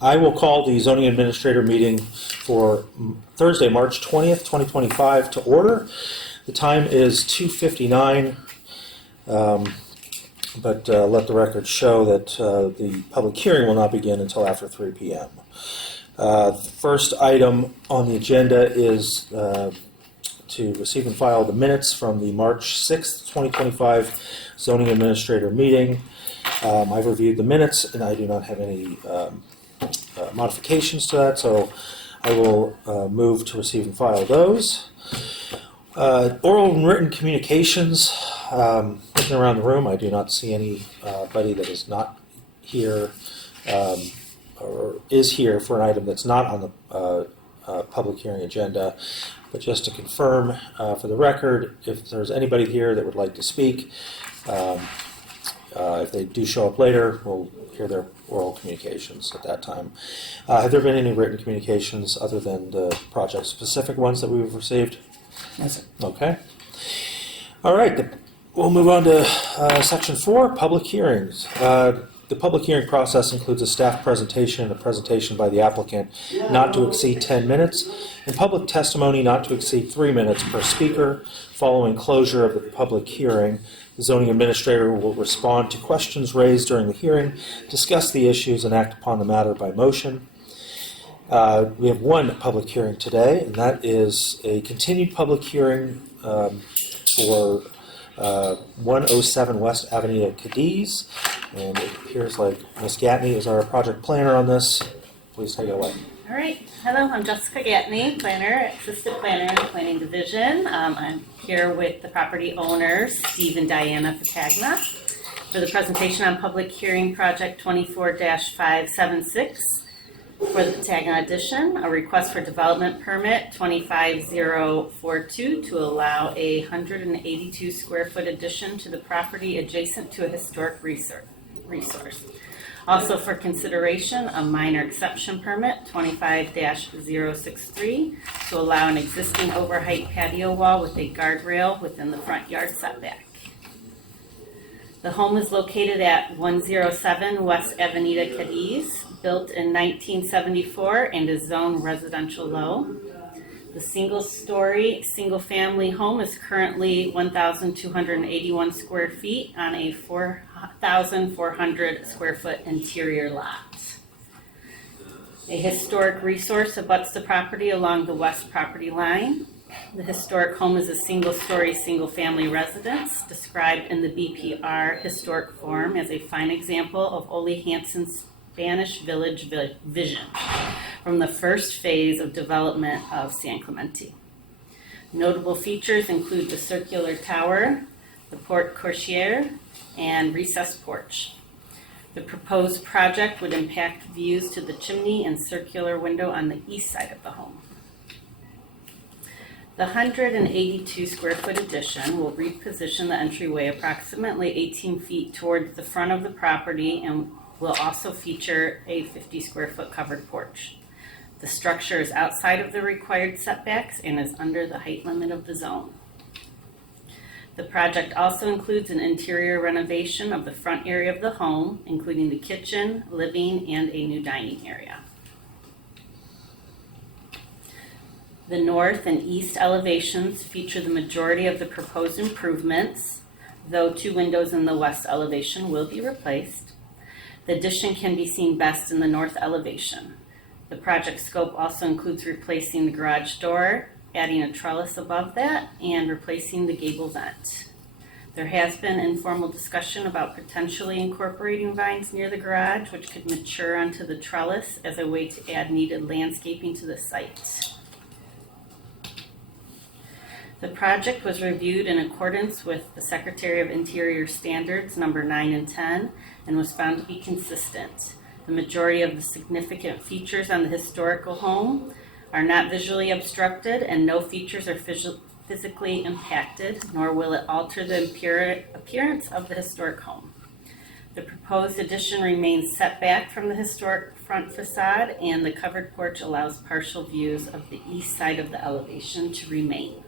I will call the zoning administrator meeting for Thursday, March 20th, 2025 to order. The time is 2:59, but let the record show that the public hearing will not begin until after 3 p.m. The first item on the agenda is to receive and file the minutes from the March 6th, 2025 zoning administrator meeting. I've reviewed the minutes and I do not have any modifications to that, so I will move to receive and file those. Oral and written communications. Looking around the room, I do not see anybody that is not here or is here for an item that's not on the public hearing agenda. But just to confirm for the record, if there's anybody here that would like to speak, if they do show up later, we'll hear their oral communications at that time. Have there been any written communications other than the project-specific ones that we've received? Yes, sir. Okay. All right. We'll move on to Section 4, public hearings. The public hearing process includes a staff presentation and a presentation by the applicant not to exceed 10 minutes, and public testimony not to exceed 3 minutes per speaker. Following closure of the public hearing, the zoning administrator will respond to questions raised during the hearing, discuss the issues, and act upon the matter by motion. We have one public hearing today, and that is a continued public hearing for 107 West Avenida, Cadiz. And it appears like Ms. Gatney is our project planner on this. Please take it away. All right. Hello, I'm Jessica Gatney, planner, assistant planner in the planning division. I'm here with the property owners, Steve and Diana Patagna, for the presentation on public hearing project 24-576 for the Patagna addition, a request for development permit 25042 to allow a 182 square foot addition to the property adjacent to a historic resource. Also for consideration, a minor exception permit 25-063 to allow an existing overheight patio wall with a guardrail within the front yard setback. The home is located at 107 West Avenida, Cadiz, built in 1974 and is zoned residential low. The single-story, single-family home is currently 1,281 square feet on a 4,400 square foot interior lot. A historic resource abuts the property along the west property line. The historic home is a single-story, single-family residence described in the BPR historic form as a fine example of Ole Hansen's Spanish village vision from the first phase of development of San Clemente. Notable features include the circular tower, the porte cochere, and recessed porch. The proposed project would impact views to the chimney and circular window on the east side of the home. The 182 square foot addition will reposition the entryway approximately 18 feet toward the front of the property and will also feature a 50 square foot covered porch. The structure is outside of the required setbacks and is under the height limit of the zone. The project also includes an interior renovation of the front area of the home, including the kitchen, living, and a new dining area. The north and east elevations feature the majority of the proposed improvements, though 2 windows in the west elevation will be replaced. The addition can be seen best in the north elevation. The project scope also includes replacing the garage door, adding a trellis above that, and replacing the gable vent. There has been informal discussion about potentially incorporating vines near the garage, which could mature onto the trellis as a way to add needed landscaping to the site. The project was reviewed in accordance with the Secretary of Interior Standards number 9 and 10 and was found to be consistent. The majority of the significant features on the historical home are not visually obstructed and no features are physically impacted, nor will it alter the appearance of the historic home. The proposed addition remains set back from the historic front facade, and the covered porch allows partial views of the east side of the elevation to remain.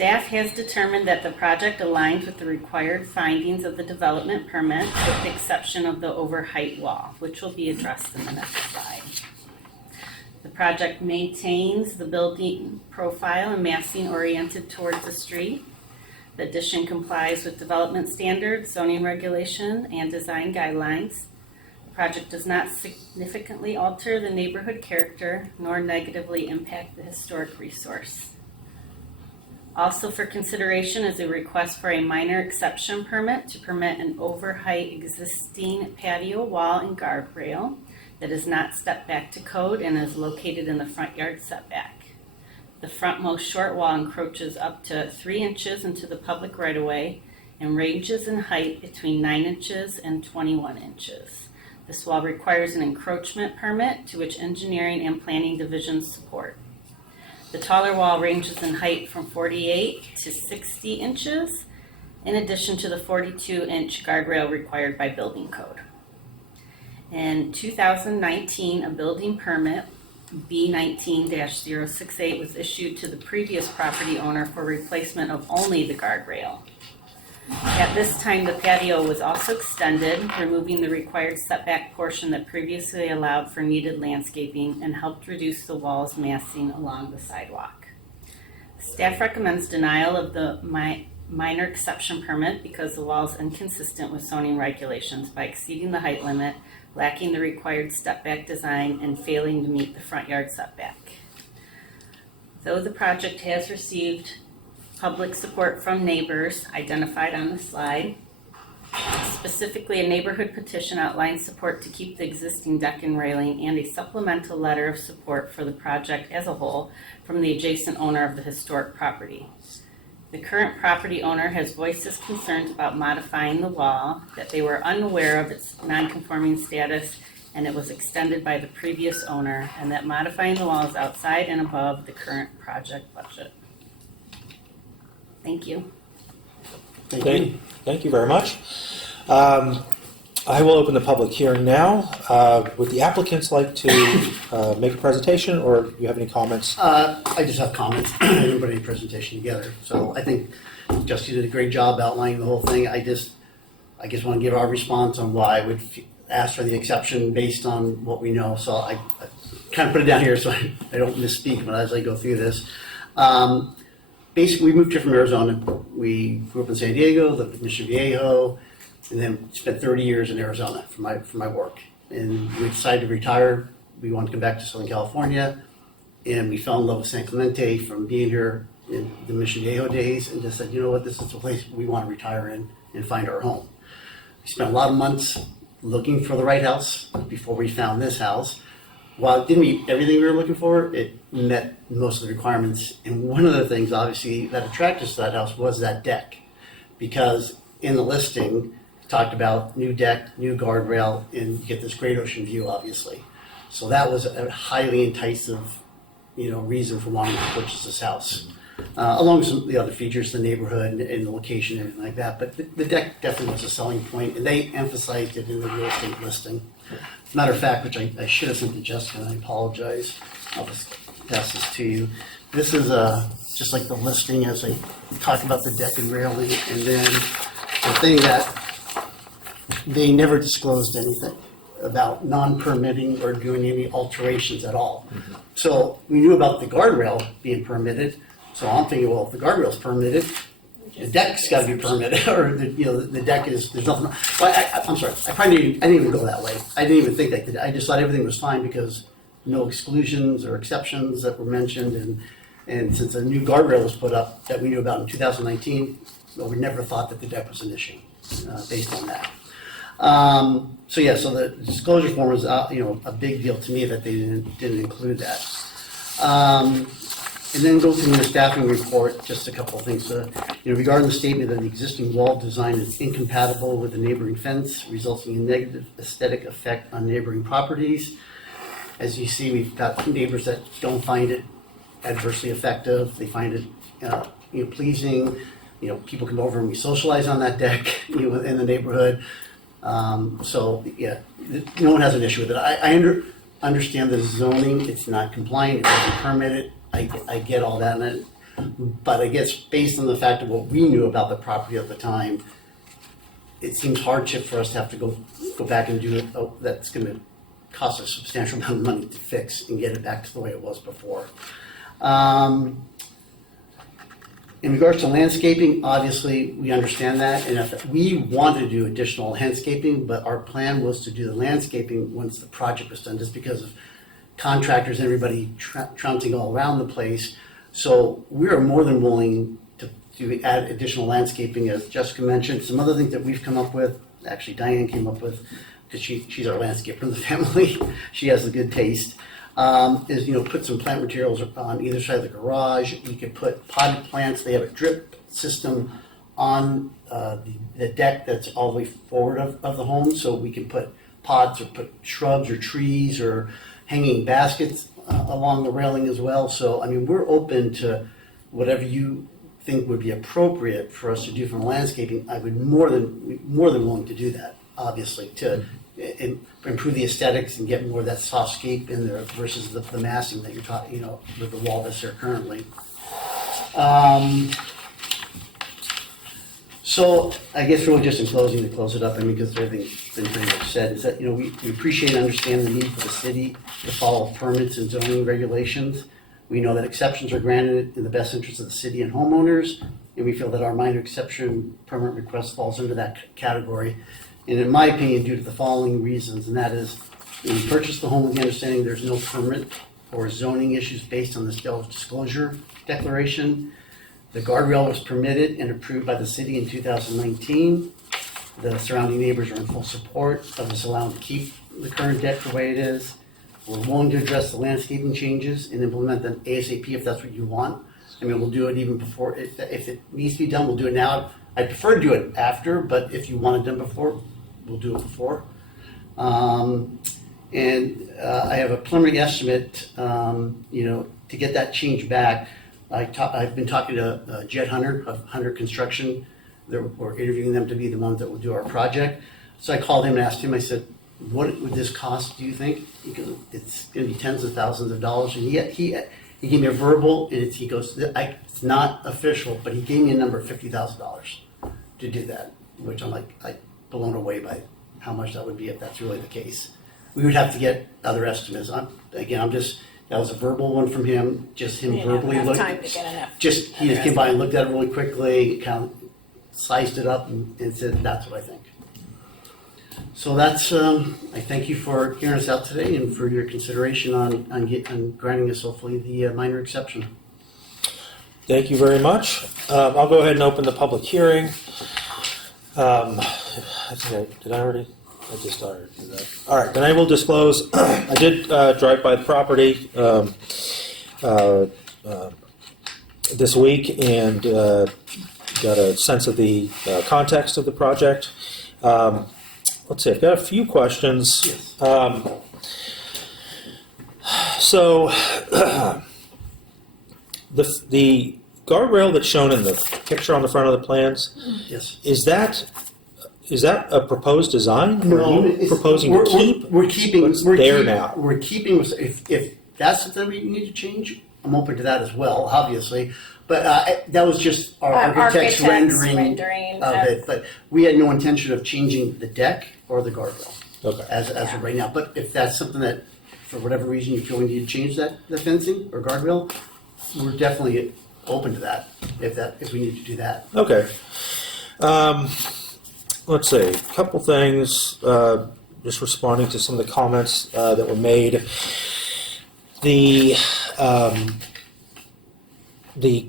Staff has determined that the project aligns with the required findings of the development permit, with the exception of the overheight wall, which will be addressed in the next slide. The project maintains the building profile and massing oriented towards the street. The addition complies with development standards, zoning regulation, and design guidelines. The project does not significantly alter the neighborhood character nor negatively impact the historic resource. Also for consideration is a request for a minor exception permit to permit an overheight existing patio wall and guardrail that is not stepped back to code and is located in the front yard setback. The frontmost short wall encroaches up to 3 inches into the public right-of-way and ranges in height between 9 inches and 21 inches. This wall requires an encroachment permit to which engineering and planning divisions support. The taller wall ranges in height from 48 to 60 inches, in addition to the 42-inch guardrail required by building code. In 2019, a building permit, B19-068, was issued to the previous property owner for replacement of only the guardrail. At this time, the patio was also extended, removing the required setback portion that previously allowed for needed landscaping and helped reduce the wall's massing along the sidewalk. Staff recommends denial of the minor exception permit because the wall is inconsistent with zoning regulations by exceeding the height limit, lacking the required step-back design, and failing to meet the front yard setback. Though the project has received public support from neighbors identified on the slide, specifically a neighborhood petition outlines support to keep the existing deck and railing and a supplemental letter of support for the project as a whole from the adjacent owner of the historic property. The current property owner has voiced his concerns about modifying the wall, that they were unaware of its non-conforming status and it was extended by the previous owner, and that modifying the wall is outside and above the current project budget. Thank you. Thank you very much. I will open the public hearing now. Would the applicants like to make a presentation, or do you have any comments? I just have comments. I didn't put any presentation together. So I think Justin did a great job outlining the whole thing. I just want to give our response on why I would ask for the exception based on what we know. So I kind of put it down here so I don't misspeak but as I go through this. Basically, we moved here from Arizona. We grew up in San Diego, lived in Mission Viejo, and then spent 30 years in Arizona for my work. And we decided to retire. We wanted to come back to Southern California, and we fell in love with San Clemente from being here in the Mission Viejo days, and just said, you know what, this is the place we want to retire in and find our home. We spent a lot of months looking for the right house before we found this house. While it didn't meet everything we were looking for, it met most of the requirements. And one of the things, obviously, that attracted us to that house was that deck. Because in the listing, it talked about new deck, new guardrail, and you get this great ocean view, obviously. So that was a highly enticing, reason for wanting to purchase this house. Along with some of the other features, the neighborhood and the location and everything like that. But the deck definitely was a selling point, and they emphasized it in the real estate listing. As a matter of fact, which I should have sent to Jessica, and I apologize. I'll just pass this to you. This is just like the listing as they talk about the deck and railing, and then the thing that they never disclosed anything about non-permitting or doing any alterations at all. Mm-hmm. So we knew about the guardrail being permitted, so I'm thinking, well, if the guardrail's permitted, the deck's got to be permitted, or the deck is, there's nothing. Well, I'm sorry, I didn't even go that way. I didn't even think that. I just thought everything was fine because no exclusions or exceptions that were mentioned, and since a new guardrail was put up that we knew about in 2019, we never thought that the deck was an issue based on that. So the disclosure form was a big deal to me that they didn't include that. And then go through the staffing report, just a couple of things. Regarding the statement that the existing wall design is incompatible with the neighboring fence, resulting in negative aesthetic effect on neighboring properties. As you see, we've got neighbors that don't find it adversely effective. They find it pleasing. People come over and we socialize on that deck in the neighborhood. No one has an issue with it. I understand the zoning, it's not compliant, it doesn't permit it. I get all that, and But I guess based on the fact of what we knew about the property at the time, it seems hardship for us to have to go back and do it. Oh, that's going to cost a substantial amount of money to fix and get it back to the way it was before. In regards to landscaping, obviously, we understand that, and if we want to do additional landscaping, but our plan was to do the landscaping once the project was done, just because of contractors and everybody trouncing all around the place. So we are more than willing to add additional landscaping, as Jessica mentioned. Some other things that we've come up with, actually Diane came up with, because she's our landscaper in the family. She has a good taste. Is, put some plant materials on either side of the garage. We could put potted plants. They have a drip system on the deck that's all the way forward of the home, so we can put pots or put shrubs or trees or hanging baskets along the railing as well. So, I mean, we're open to whatever you think would be appropriate for us to do from landscaping. I would more than willing to do that, obviously, to improve the aesthetics and get more of that softscape in there versus the massing that you're talking, with the wall that's there currently. So I guess really just in closing, to close it up, because everything's been pretty much said, is that, we appreciate and understand the need for the city to follow permits and zoning regulations. We know that exceptions are granted in the best interest of the city and homeowners, and we feel that our minor exception permit request falls under that category. And in my opinion, due to the following reasons, and that is, we purchased the home with the understanding there's no permit or zoning issues based on the self-disclosure declaration. The guardrail was permitted and approved by the city in 2019. The surrounding neighbors are in full support of us allowing to keep the current deck the way it is. We're willing to address the landscaping changes and implement them ASAP if that's what you want. We'll do it even before, if it needs to be done, we'll do it now. I prefer to do it after, but if you want it done before, we'll do it before. I have a preliminary estimate, to get that change back. I've been talking to Jed Hunter of Hunter Construction. We're interviewing them to be the ones that will do our project. So I called him and asked him, I said, what would this cost, do you think? Because it's going to be tens of thousands of dollars. And he gave me a verbal, and he goes, it's not official, but he gave me a number of $50,000 to do that, which I'm blown away by how much that would be if that's really the case. We would have to get other estimates. That was a verbal one from him, just him verbally looking. Time to get enough. He just came by and looked at it really quickly, kind of sized it up and said, that's what I think. So that's, I thank you for hearing us out today and for your consideration on granting us hopefully the minor exception. Thank you very much. I'll go ahead and open the public hearing. I just started. All right, then I will disclose. I did drive by the property this week and got a sense of the context of the project. Let's see, I've got a few questions. Yes. The guardrail that's shown in the picture on the front of the plans, Yes. is that a proposed design? No, Or are you proposing to keep? We're keeping. what's we're there keep- now? We're keeping. If that's something we need to change, I'm open to that as well, obviously. But that was just our architect's rendering of it. But we had no intention of changing the deck or the guardrail Okay. as of right now. But if that's something that, for whatever reason, you feel we need to change the fencing or guardrail, we're definitely open to that. If we need to do that. Okay. Let's see, a couple things, just responding to some of the comments that were made. The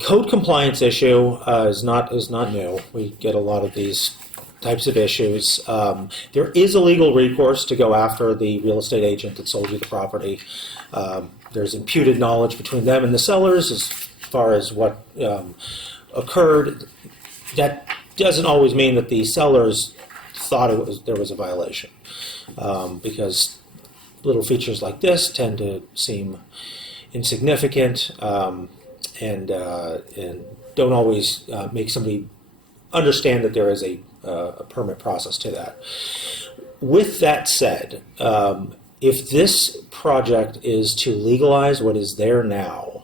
code compliance issue is not new. We get a lot of these types of issues. There is a legal recourse to go after the real estate agent that sold you the property. There's imputed knowledge between them and the sellers as far as what occurred. That doesn't always mean that the sellers thought there was a violation, because little features like this tend to seem insignificant and don't always make somebody understand that there is a permit process to that. With that said, if this project is to legalize what is there now,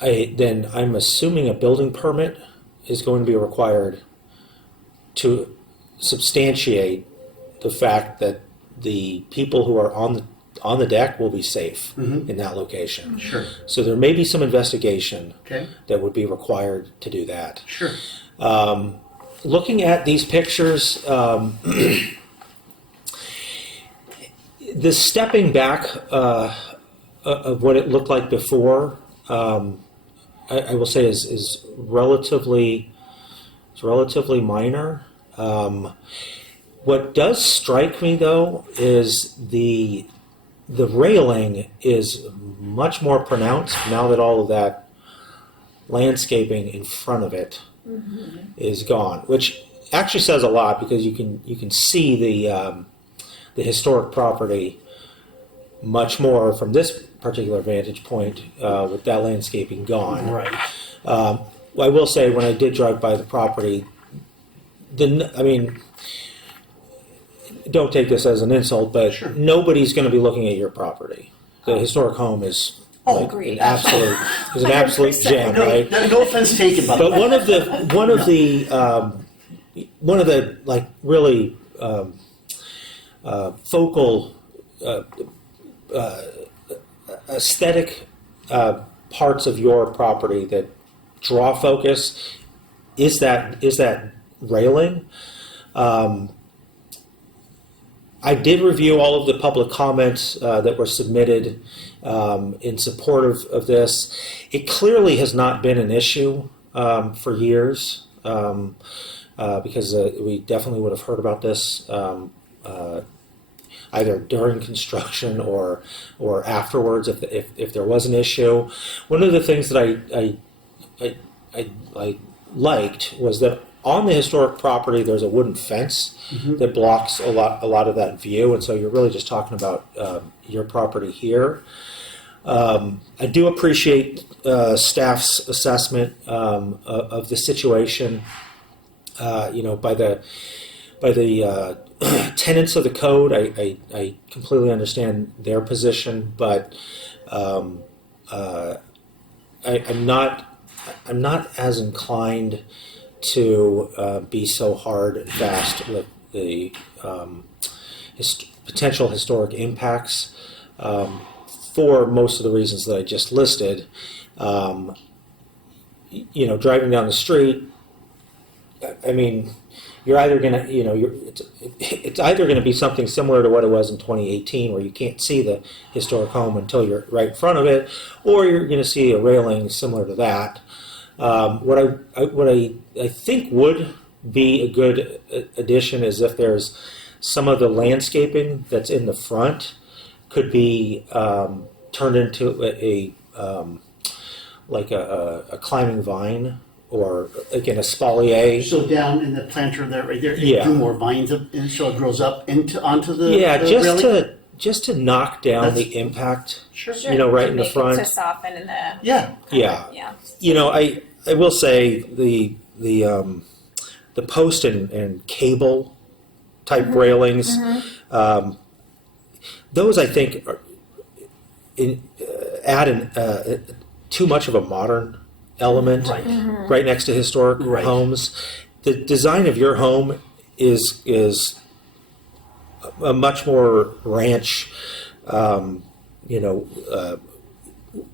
then I'm assuming a building permit is going to be required to substantiate the fact that the people who are on the deck will be safe in that location. Sure. So there may be some investigation Okay. that would be required to do that. Sure. Looking at these pictures, the stepping back of what it looked like before, I will say is relatively minor. What does strike me though is the railing is much more pronounced now that all of that landscaping in front of it is gone, which actually says a lot because you can see the historic property much more from this particular vantage point with that landscaping gone. Right. I will say when I did drive by the property, don't take this as an insult, but Sure. nobody's going to be looking at your property. The historic home is Agreed. an absolute gem, No, right? no offense taken, by the But way. one of the like really focal aesthetic parts of your property that draw focus is that railing. I did review all of the public comments that were submitted in support of this. It clearly has not been an issue for years because we definitely would have heard about this either during construction or afterwards if there was an issue. One of the things that I liked was that on the historic property there's a wooden fence that blocks a lot of that view, and so you're really just talking about your property here. I do appreciate staff's assessment of the situation. By the tenets of the code, I completely understand their position, but I'm not as inclined to be so hard and fast with the potential historic impacts for most of the reasons that I just listed. Driving down the street, I mean, you're either gonna, it's either gonna be something similar to what it was in 2018, where you can't see the historic home until you're right in front of it, or you're gonna see a railing similar to that. What I think would be a good addition is if there's some of the landscaping that's in the front could be turned into a climbing vine, or again a espalier. So down in the planter there, right there, Yeah. do more vines up, and so it grows up onto the Yeah, the railing? just to knock down That's- the impact. Sure. Right To in the make it front. to soften in the. Yeah. Yeah. Yeah. I will say the post and cable type railings, those I think are add too much of a modern element Right. right next to historic Right. homes. The design of your home is a much more ranch,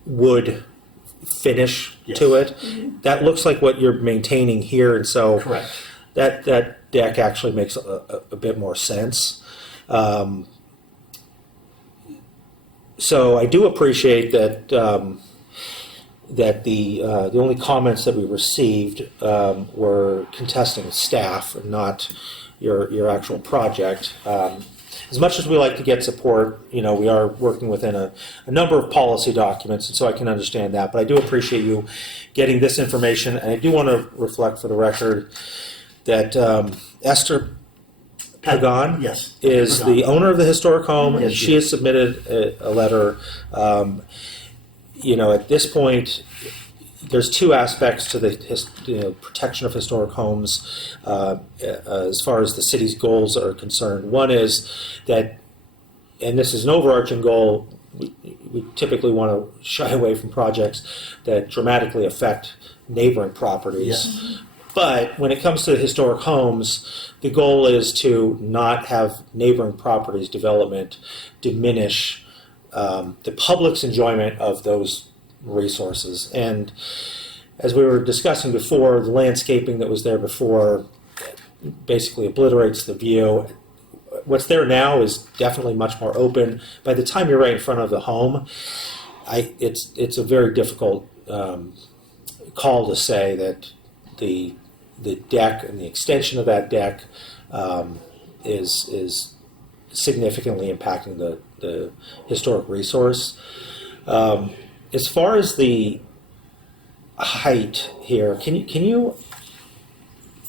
wood finish to Yes. it. That looks like what you're maintaining here, and so Correct. that deck actually makes a bit more sense. So I do appreciate that that the only comments that we received were contesting staff and not your actual project. As much as we like to get support, we are working within a number of policy documents, and so I can understand that. But I do appreciate you getting this information, and I do want to reflect for the record that Esther Pagan Yes. is Pagan. the owner of the historic home, and Yes, she has submitted a letter. At this point, there's two aspects to the protection of historic homes as far as the city's goals are concerned. One is that, and this is an overarching goal, we typically want to shy away from projects that dramatically affect neighboring properties. Yes. But when it comes to historic homes, the goal is to not have neighboring properties development diminish the public's enjoyment of those resources. And as we were discussing before, the landscaping that was there before basically obliterates the view. What's there now is definitely much more open. By the time you're right in front of the home, it's a very difficult call to say that the deck and the extension of that deck is significantly impacting the historic resource. As far as the height here, can you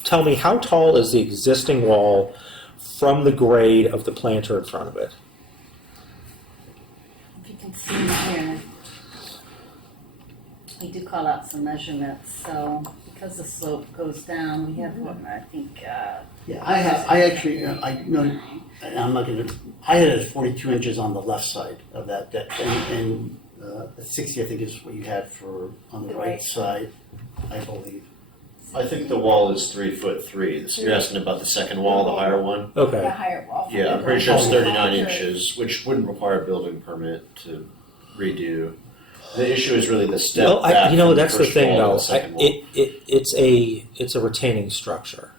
tell me how tall is the existing wall from the grade of the planter in front of it? If you can see here, we do call out some measurements, so because the slope goes down, we have what, I think, Yeah, I actually, I know, and I'm not gonna, I had it as 42 inches on the left side of that deck, and 60, I think, is what you had for on the right side, I believe. I think the wall is 3'3". So you're asking about the second wall, the higher one? The Okay. higher wall. Yeah, I'm pretty sure it's Oh. 39 inches, which wouldn't require a building permit to redo. The issue is really the step Well, back from that's the first thing wall to though. the second wall. It's a retaining structure,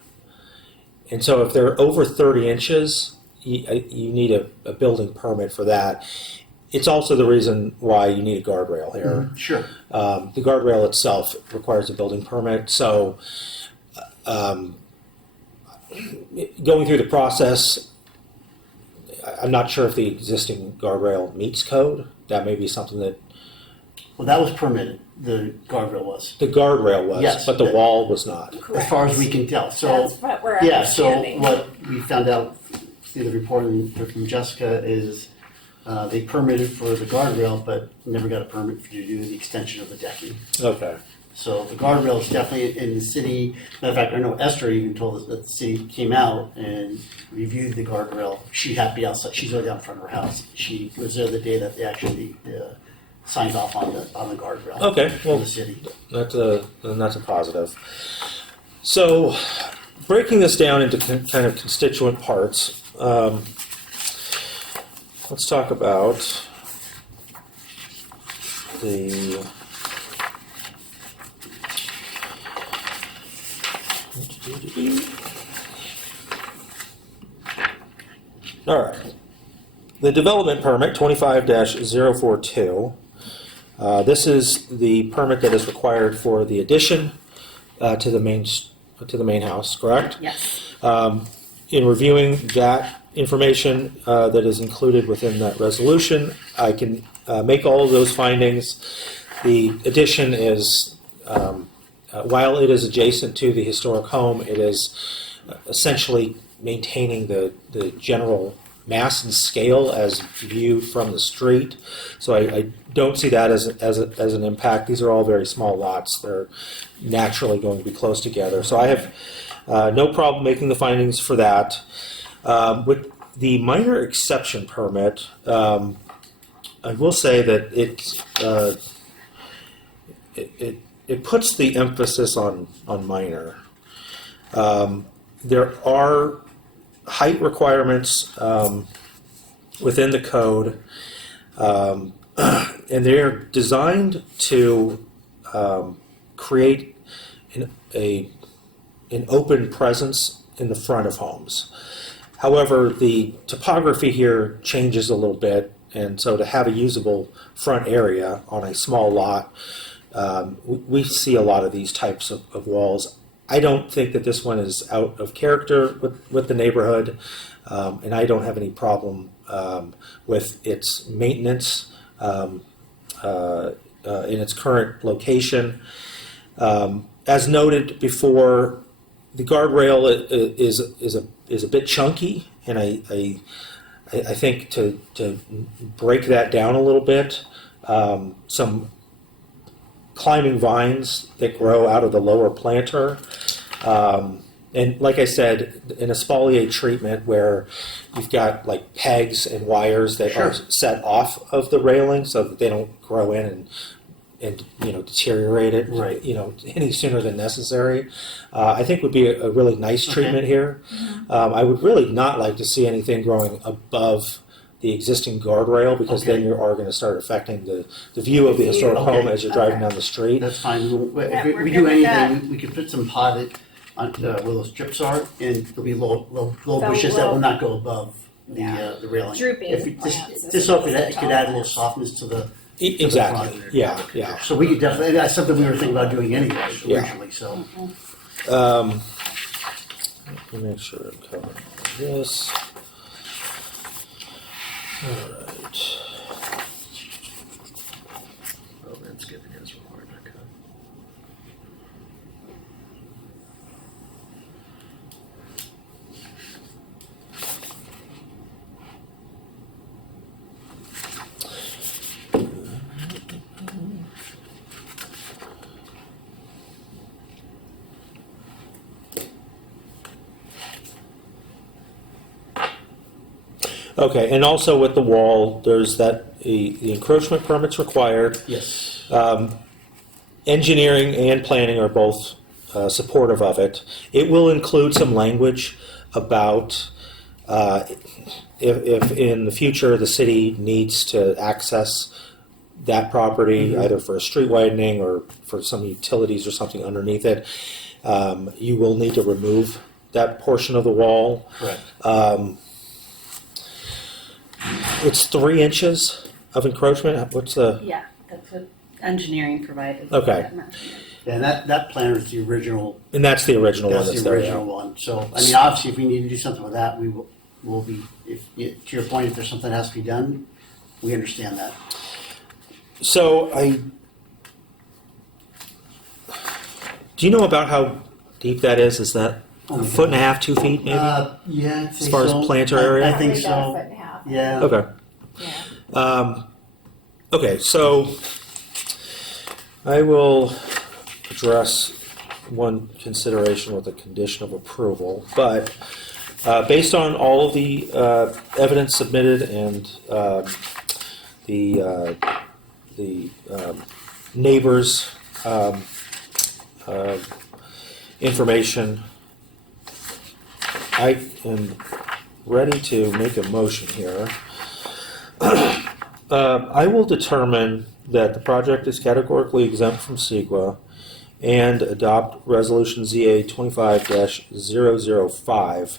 and so if they're over 30 inches, you need a building permit for that. It's also the reason why you need a guardrail here. Sure. The guardrail itself requires a building permit, so going through the process, I'm not sure if the existing guardrail meets code. That may be something that Well, that was permitted, the guardrail was, the guardrail was, Yes. but the wall was not. as far as we can tell, so. That's what we're Yeah, so understanding. what we found out through the reporting from Jessica is they permitted for the guardrail, but never got a permit to do the extension of the decking. Okay. So the guardrail is definitely in the city. Matter of fact, I know Esther even told us that the city came out and reviewed the guardrail. She had to be outside, she's right out in front of her house. She was there the day that they actually signed off on the guardrail. Okay, For well, the city. that's a positive. So, breaking this down into kind of constituent parts, let's talk about the all right. The development permit 25-042. This is the permit that is required for the addition to the main house, correct? yes. In reviewing that information that is included within that resolution, I can make all of those findings. The addition is, while it is adjacent to the historic home, it is essentially maintaining the general mass and scale as viewed from the street. So I don't see that as an impact. These are all very small lots. They're naturally going to be close together. So I have no problem making the findings for that. With the minor exception permit, I will say that it puts the emphasis on minor. There are height requirements within the code, and they're designed to create an open presence in the front of homes. However, the topography here changes a little bit, and so to have a usable front area on a small lot, we see a lot of these types of walls. I don't think that this one is out of character with the neighborhood, and I don't have any problem with its maintenance in its current location. As noted before, the guardrail is a bit chunky, and I think to break that down a little bit, some climbing vines that grow out of the lower planter And like I said, in a spoliate treatment where you've got like pegs and wires that are Sure. set off of the railing so that they don't grow in and deteriorate it Right. any sooner than necessary, I think would be a really nice treatment here. I would really not like to see anything growing above the existing guardrail because then Okay. you are going to start affecting the view of the historic Okay. home as you're driving Okay. down the street. That's fine. Yeah, If we we're we good do with that. anything, we could put some potted on where those strips are, and there'll be little So bushes that will we'll- not go above Yeah. the railing. Drooping If we plants just so if it as could add a little softness to the. Exactly. front. Yeah. Yeah. So we could definitely. That's something we were thinking about doing anyway Yeah. originally. So Let me make sure I'm covering all this. All right. Oh, landscaping is required, okay. Okay, and also with the wall, there's the encroachment permit's required. yes. Engineering and planning are both supportive of it. It will include some language about if in the future the city needs to access that property, either for a street widening or for some utilities or something underneath it, you will need to remove that portion of the wall. Correct. It's 3 inches of encroachment. What's the? Yeah, that's what engineering provided. Okay. And that plan is the original. And that's the original one That's that's the there. original one. So I mean, obviously, if we need to do something with that, we'll be. To your point, if there's something that has to be done, we understand that. So do you know about how deep that is? Is that a foot and a half, 2 feet maybe? Yeah. I'd say As far as so. planter area? I think Probably about a so. foot and a half. Yeah. Okay. Yeah. Okay, so I will address one consideration with a condition of approval, but based on all of the evidence submitted and the neighbors' information, I am ready to make a motion here. I will determine that the project is categorically exempt from SEQA and adopt Resolution ZA 25-005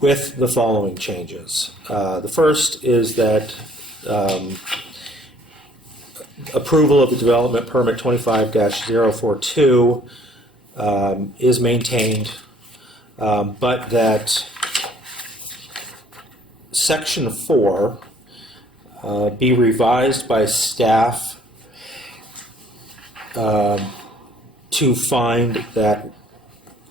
with the following changes. The first is that approval of the development permit 25-042 is maintained, but that Section 4 be revised by staff to find that,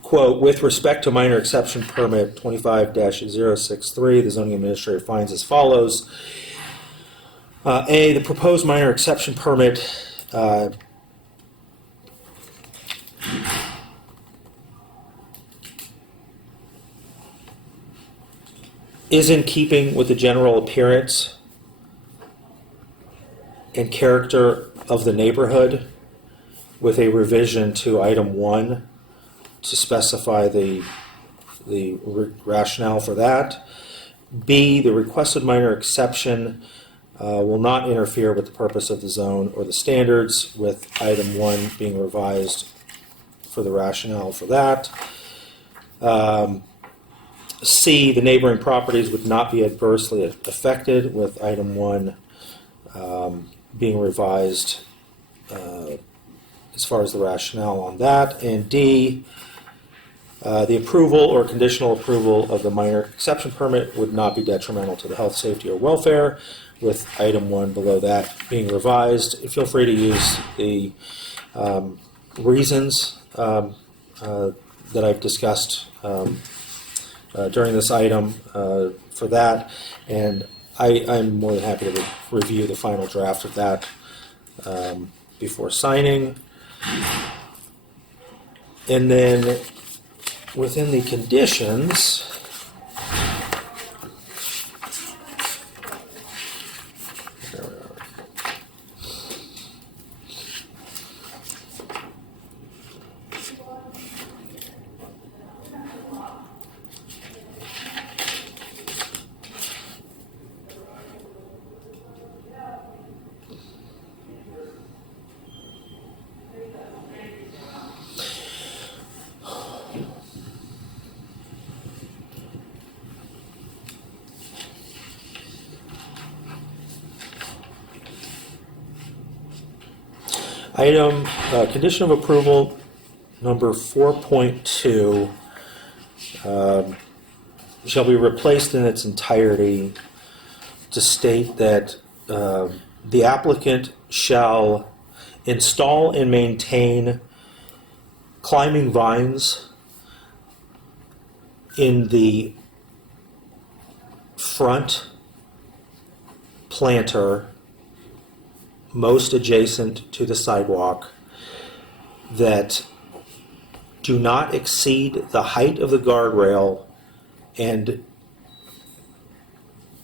quote, with respect to minor exception permit 25-063, the zoning administrator finds as follows. A, the proposed minor exception permit is in keeping with the general appearance and character of the neighborhood, with a revision to item 1 to specify the rationale for that. B, the requested minor exception will not interfere with the purpose of the zone or the standards, with item 1 being revised for the rationale for that. C, the neighboring properties would not be adversely affected, with item 1 being revised as far as the rationale on that. And D, the approval or conditional approval of the minor exception permit would not be detrimental to the health, safety, or welfare, with item 1 below that being revised. Feel free to use the reasons that I've discussed during this item for that, and I'm more than happy to review the final draft of that before signing. And then within the conditions, item, condition of approval number 4.2 shall be replaced in its entirety to state that the applicant shall install and maintain climbing vines in the front planter most adjacent to the sidewalk that do not exceed the height of the guardrail and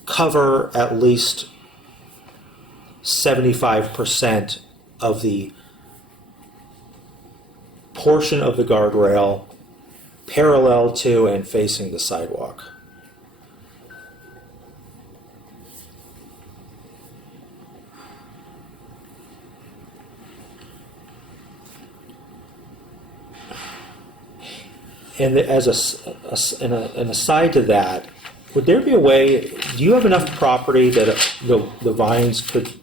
cover at least 75% of the portion of the guardrail parallel to and facing the sidewalk. And as an aside to that, would there be a way, do you have enough property that the vines could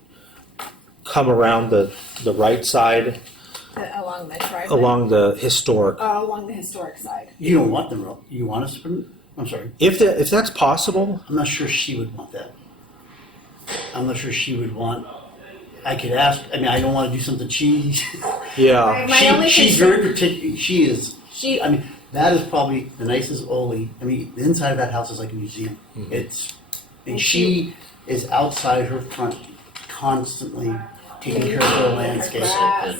come around the right side Along my driveway. along the historic? Along the historic side. You don't want them, you want us to put them, I'm sorry, If that's possible, I'm not sure she would want that. I'm not sure she would want, I could ask, I mean, I don't want to do something she, yeah. My only she's concern- very particular, She, I mean, that is probably the nicest Oli. I mean, the inside of that house is like a museum. Mm-hmm. And she is outside her front constantly taking care of her landscape.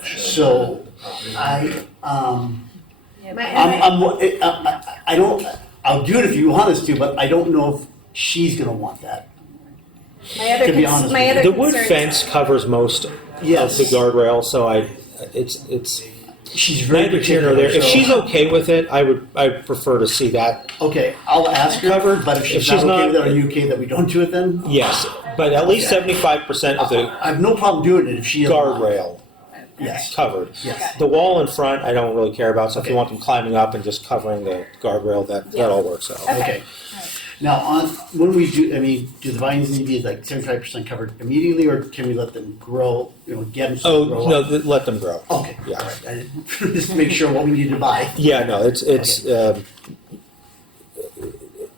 So I, I don't, I'll do it if you want us to, but I don't know if she's gonna want that. my other, to be honest my with other The wood concern- fence covers most Yes. of the guardrail, so it's She's very neither here nor particular. there. If so- she's okay with it, I'd prefer to see that. Okay, I'll ask her, Covered. but if she's not okay with it, are you okay that we don't do it then? Yes, but at least 75% of the I have no problem doing it if she doesn't want it. guardrail Yes, covered. yes. The wall in front, I don't really care about, so if you Okay. want them climbing up and just covering the guardrail, that all works out. Okay. Okay. Now, when we do, I mean, do the vines need to be like 75% covered immediately, or can we let them grow, get them to Oh, grow no, up? let them grow. Okay, Yeah. all right. I didn't- Just to make sure what we need to buy. Yeah, no, it's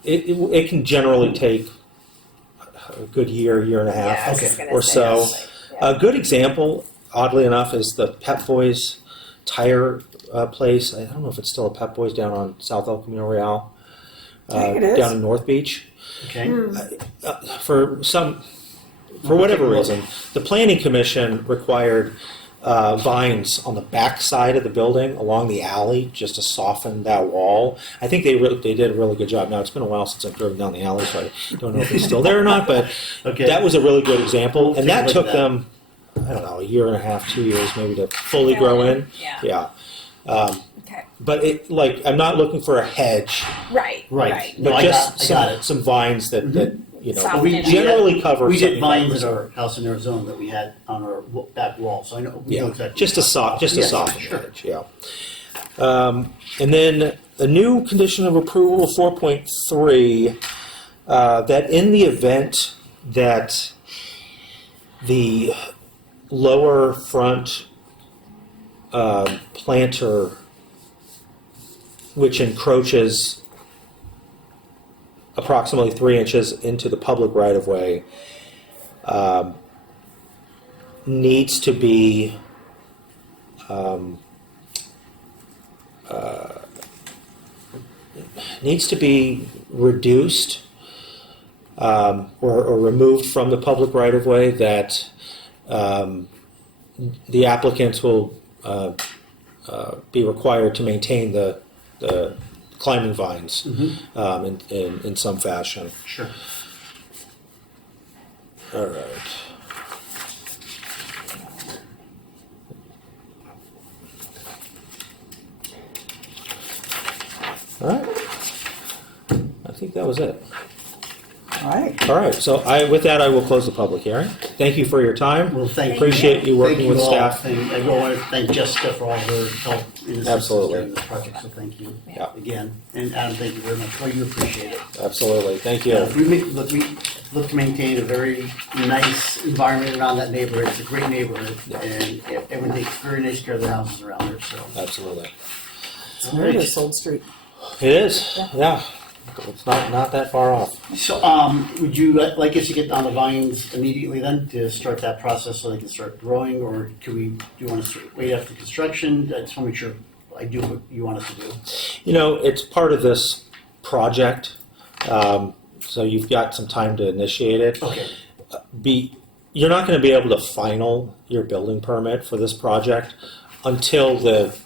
it can generally take a good year and a half. Yeah, I was just Okay. gonna Or say, so. yes. Yeah. A good example, oddly enough, is the Pep Boys tire place. I don't know if it's still a Pep Boys down on South El Camino Real, I think it is. down in North Beach. Okay, For whatever reason, the Planning Commission required vines on the back side of the building along the alley just to soften that wall. I think they did a really good job. Now, it's been a while since I've driven down the alley, so I don't know if it's still there or not, but okay. that was a really good example. We'll And take a that look took at that. them, I don't know, a year and a half, 2 years maybe to fully Yeah. grow in. Yeah. Yeah. Okay. But I'm not looking for a hedge, Right. Right. but No, I just got it. some vines that Soften We- it. generally cover We did vines 75%. at our house in Arizona that we had on our back wall, so I know, we know Yeah, exactly. just a Yes, soften sure. edge, yeah. And then a new condition of approval, 4.3, that in the event that the lower front planter, which encroaches approximately 3 inches into the public right-of-way, needs to be reduced or removed from the public right-of-way, that the applicants will be required to maintain the climbing vines in some fashion. Sure. All right. All right. I think that was it. All right. All right. So with that, I will close the public hearing. Thank you for your time. Well, thank you. Appreciate you working Thank with all. staff. And I really want to thank Jessica for all her help in assistance Absolutely. during this project, so thank you Yeah. again. And Adam, thank you very much. Well, you appreciate it. Absolutely. Thank you. We look to maintain a very nice environment around that neighborhood. It's a great neighborhood, and everyone takes very nice care of the houses around there, so. Absolutely. It's near this old street. It is. Yeah. It's not that far off. So, would you like us to get on the vines immediately then to start that process so they can start growing, or do you want us to wait after construction? I just want to make sure I do what you want us to do. You know, it's part of this project, so you've got some time to initiate it. Okay. You're not going to be able to final your building permit for this project until what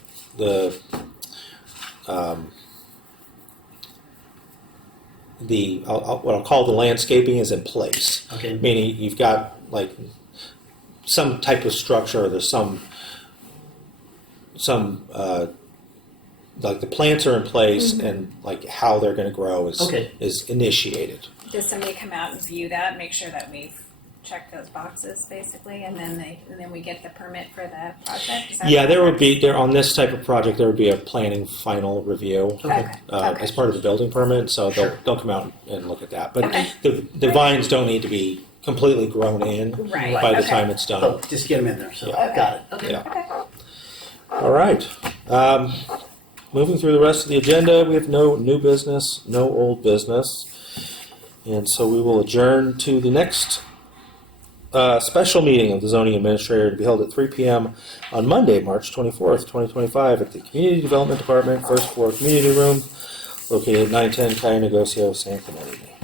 I'll call the landscaping is in place. Okay. Meaning you've got like some type of structure. There's some like the plants are in place and like how they're going to grow is initiated. Does somebody come out and view that, make sure that we've checked those boxes basically, and then we get the permit for the project? Is that Yeah, how there it would be works? there on this type of project. There would be a planning final review Okay. as part of the building permit. So Sure. they'll come out and look at that. But Okay. the vines don't need to be completely grown in Right. by the Okay. time it's done. Oh, just get them in there, so, got it. Okay. Yeah. Okay. All right. Moving through the rest of the agenda, we have no new business, no old business. And so we will adjourn to the next special meeting of the zoning administrator to be held at 3 p.m. on Monday, March 24th, 2025 at the Community Development Department, first floor community room, located at 910 Calle Negocio, San Clemente.